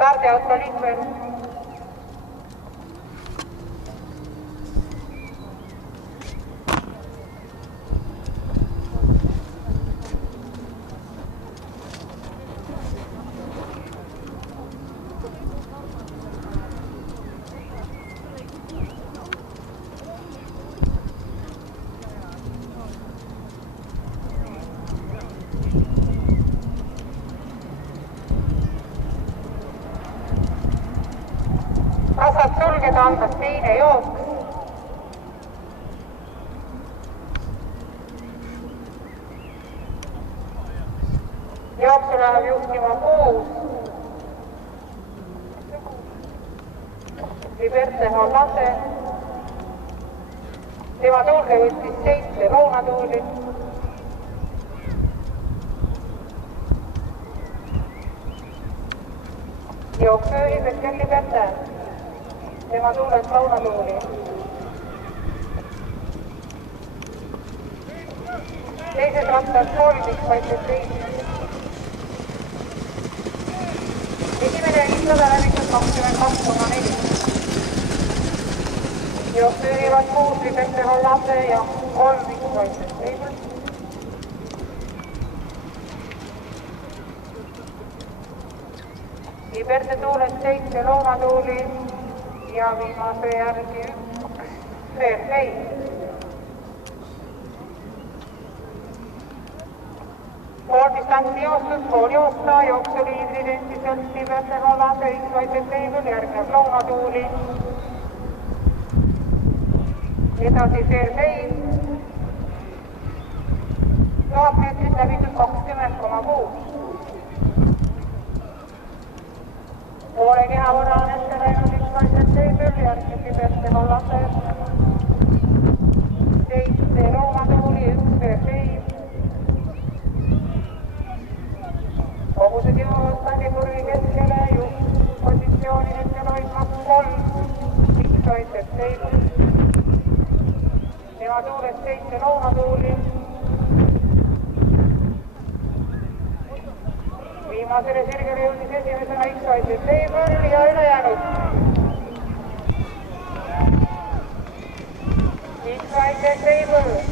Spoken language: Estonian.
stardiauto liikvel. Asad sulgeda andmas teine jooks. Jooksu läheb juhtima 6. Liberte Hollande. Tema tuulde võttis 7 loonatuuli. Jooksu juhib hetkel Liberte. Tema tuules loonatuuli. Teises rattas koolidiks paistab teist. Esimene 500 läbitud 22,4. Jooksu juhivad 6 Liberte Hollande ja 3 paistab teist. Liberte tuules 7 loonatuuli ja viimase järgi 1 Fairplay. Pooldistansi joostus pool joosta, jooksuliidrid endiselt Liberte Hollande, X-White Table, järgneb loonatuuli. Edasi Fairplay. 1000 meetrit läbitud 20,6. Poole keha võrra on ette läinud X-White Table, järgneb Liberte Hollande. 7 loomatuuli, 1 Fairplay. Kogused jõuavad Tallikurvi keskele, juhtpositsiooni hetkel hoidmaks 3 X-White Table. Tema tuules 7 loomatuuli. Viimasele sirgele jõudis esimesena X-White Table ja ülejäänud. X-White Table